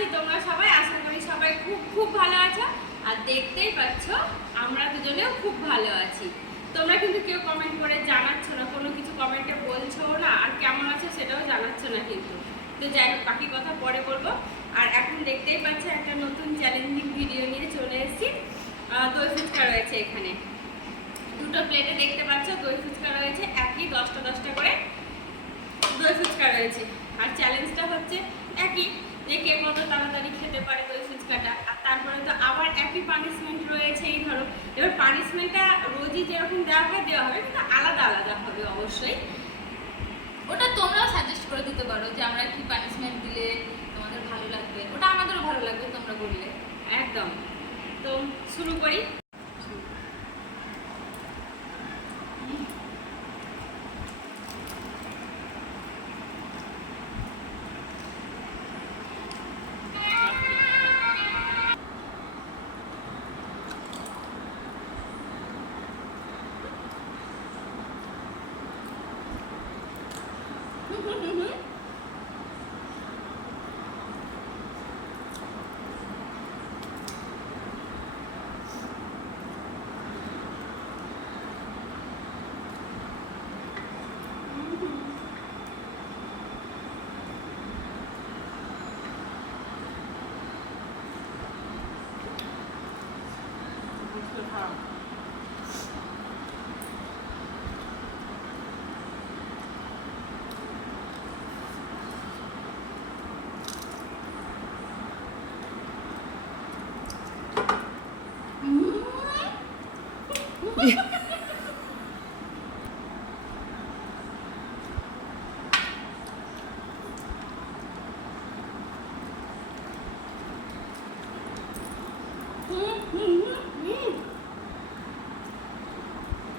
আছি তোমরা সবাই? আশা করি সবাই খুব খুব ভালো আছো। আর দেখতেই পাচ্ছ আমরা দুজনেও খুব ভালো আছি। তোমরা কিন্তু কেউ কমেন্ট করে জানাচ্ছ না, কোনো কিছু কমেন্টে বলছো না, আর কেমন আছে সেটাও জানাচ্ছ না কিন্তু। তো যাই হোক, বাকি কথা পরে বলবো। আর এখন দেখতেই পাচ্ছ একটা নতুন চ্যালেঞ্জিং ভিডিও নিয়ে চলে এসেছি। দই ফুচকা রয়েছে এখানে, দুটো প্লেটে দেখতে পাচ্ছ দই ফুচকা রয়েছে, একই 10টা 10টা করে দই ফুচকা রয়েছে। আর চ্যালেঞ্জটা হচ্ছে একই, যে কে কত তাড়াতাড়ি খেতে পারে দই ফুচকাটা। আর তারপরে তো আবার একই পানিশমেন্ট রয়েছে। এই ধরো, এবার পানিশমেন্টটা রোজই যেরকম দেওয়া হবে, কিন্তু আলাদা আলাদা হবে অবশ্যই। ওটা তোমরাও সাজেস্ট করে দিতে পারো যে আমরা কি পানিশমেন্ট দিলে তোমাদের ভালো লাগবে, ওটা আমাদেরও ভালো লাগবে তোমরা বললে। একদম। তো শুরু করি।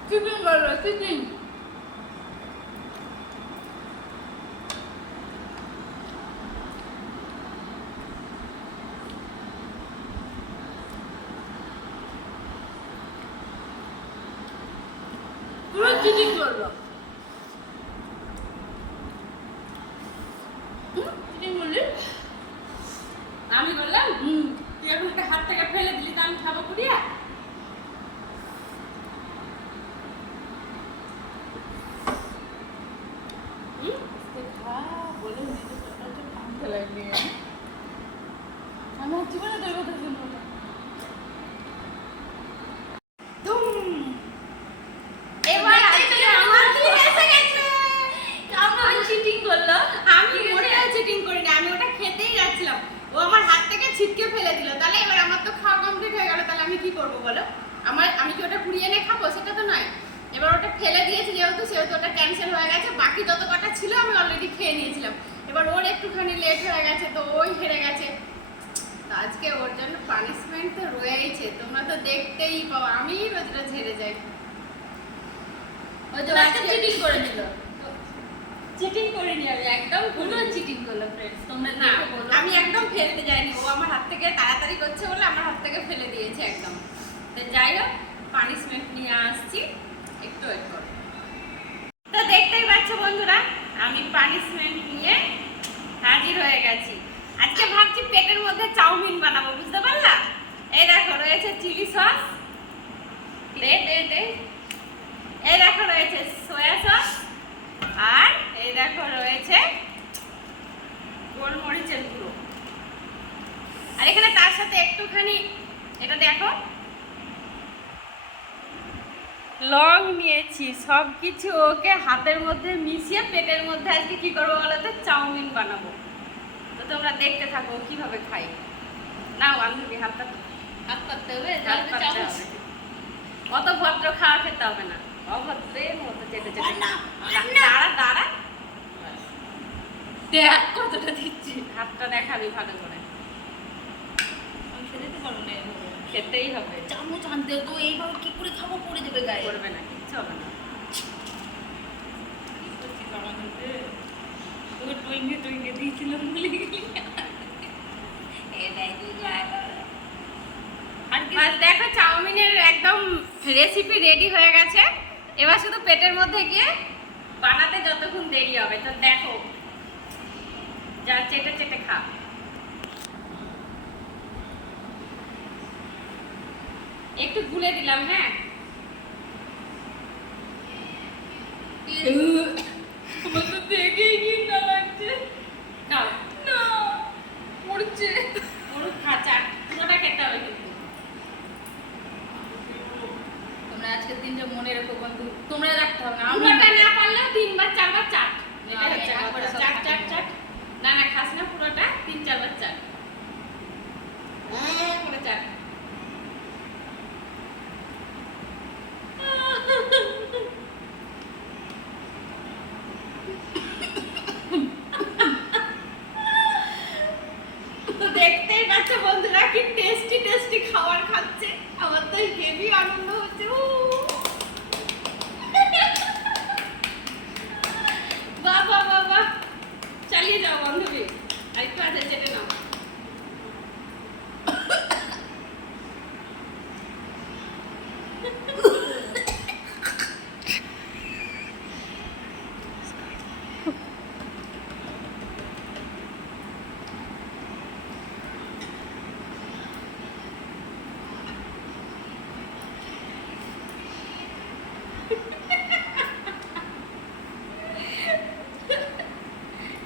চিকেন বলো, চিকেন পুরো চিকেন বললো। চিকেন বললি? আমি বললাম তুই এখন একটা হাত থেকে ফেলে দিলি, তো আমি খাবো পুড়িয়া? আমার জীবনে তোর কথা শুনবো না। এবার আমার কি এসে গেছে? কেমন চিটিং করলো? আমি মোটেও চিটিং করিনি, আমি ওটা খেতেই যাচ্ছিলাম, ও আমার হাত থেকে ছিটকে ফেলে দিল। তাহলে এবার আমার তো খাওয়া কমপ্লিট হয়ে গেল, তাহলে আমি কি করবো বলো? আমি কি ওটা কুড়িয়ে এনে খাবো? সেটা তো নয়। এবার ওটা ফেলে দিয়েছি সেহেতু ওটা ক্যান্সেল হয়ে গেছে। বাকি যত কটা ছিল আমি অলরেডি খেয়ে নিয়েছিলাম। এবার ওর একটুখানি লেট হয়ে গেছে, তো ওই হেরে গেছে। তো আজকে ওর জন্য পানিশমেন্ট তো রয়েছে, তোমরা তো দেখতেই পাও। আমি রোজ রোজ হেরে যাই। ওই তো আজকে চিটিং করে দিল। চিটিং করিনি, আমি একদম পুরো চিটিং করলো ফ্রেন্ডস। তোমরা না, দেখে বলো। আমি একদম ফেলতে যাইনি। ও আমার হাত থেকে তাড়াতাড়ি করছে বলে আমার হাত থেকে ফেলে দিয়েছে একদম। তো যাই হোক, পানিশমেন্ট নিয়ে আসছি, একটু ওয়েট করো। তো দেখতেই পাচ্ছ বন্ধুরা, আমি পানিশমেন্ট নিয়ে হাজির হয়ে গেছি। আজকে ভাবছি পেটের মধ্যে চাউমিন বানাবো, বুঝতে পারলা? এই দেখো রয়েছে চিলি সস, এই দেখো রয়েছে সয়া সস, আর এই দেখো রয়েছে গোলমরিচের গুঁড়ো। আর এখানে তার সাথে একটুখানি এটা দেখো লং নিয়েছি। সব কিছু ওকে হাতের মধ্যে মিশিয়ে পেটের মধ্যে আজকে কি করবো বলো তো? চাউমিন বানাবো। তো তোমরা দেখতে থাকো কিভাবে খাই। না বান্ধবী, হাতটা হাত পাততে হবে, হাত পাততে হবে। অত ভদ্র খাওয়া খেতে হবে না, অভদ্রের মতো চেটে চেটে। দাঁড়া দাঁড়া, দেখ কতটা দিচ্ছি। হাতটা দেখাবি ভালো করে। আমি খেতে দিতে পারবো না এভাবে। খেতেই হবে। চামচ আনতে তো এইভাবে কি করে খাবো? পড়ে যাবে গায়ে। করবে না, কিচ্ছু হবে না। তোকে টইঙ্গে দিয়েছিলাম ভুলে গেলি। এটাই তুই আর কি? বাস দেখো, চাউমিনের একদম রেসিপি রেডি হয়ে গেছে। এবার শুধু পেটের মধ্যে গিয়ে বানাতে যতক্ষণ দেরি হবে। তো দেখো, যা চেটে চেটে খা। তুলে দিলাম, হ্যাঁ। আমার তো দেখেই ঘৃণা লাগছে। দাও, না, মরছে। পুরো খাঁচা পুরোটা খেতে হবে কিন্তু। তোমরা আজকের দিনটা মনে রেখো বন্ধু, তোমরা রাখতে হবে না, আমি পুরোটা না পারলেও 3 বার 4 বার চাট, এটা আমি হচ্ছে একবারে সব চাট খাবো। চাট চাট। না না, খাস না পুরোটা, 3-4 বার চাট, করে চাট। তো দেখতেই পাচ্ছ বন্ধুরা কি টেস্টি টেস্টি খাবার খাচ্ছে, আমার তো হেভি আনন্দ হচ্ছে। বাহ বাহ বাহ বাহ, চালিয়ে যাও বান্ধবী, আরেকটু আছে, চেটে নাও।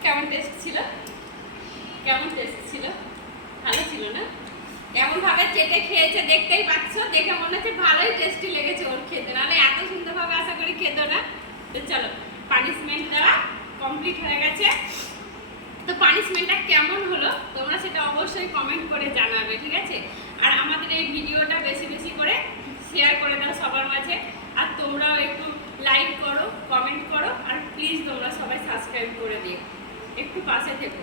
কেমন টেস্ট ছিল? কেমন টেস্ট ছিল? ভালো ছিল না? কেমন ভাবে চেটে খেয়েছে দেখতেই পাচ্ছ, দেখে মনে হচ্ছে ভালোই টেস্টি লেগেছে ওর খেতে, নাহলে এত সুন্দরভাবে আশা করি খেতো না। তো চলো, পানিশমেন্ট দেওয়া কমপ্লিট হয়ে গেছে। তো পানিশমেন্টটা কেমন হলো তোমরা সেটা অবশ্যই কমেন্ট করে জানাবে, ঠিক আছে? আর আমাদের এই ভিডিওটা বেশি বেশি করে শেয়ার করে দাও সবার মাঝে, আর তোমরাও একটু লাইক করো, কমেন্ট করো, আর প্লিজ তোমরা সবাই সাবস্ক্রাইব করে দিও, একটু পাশে থেকো।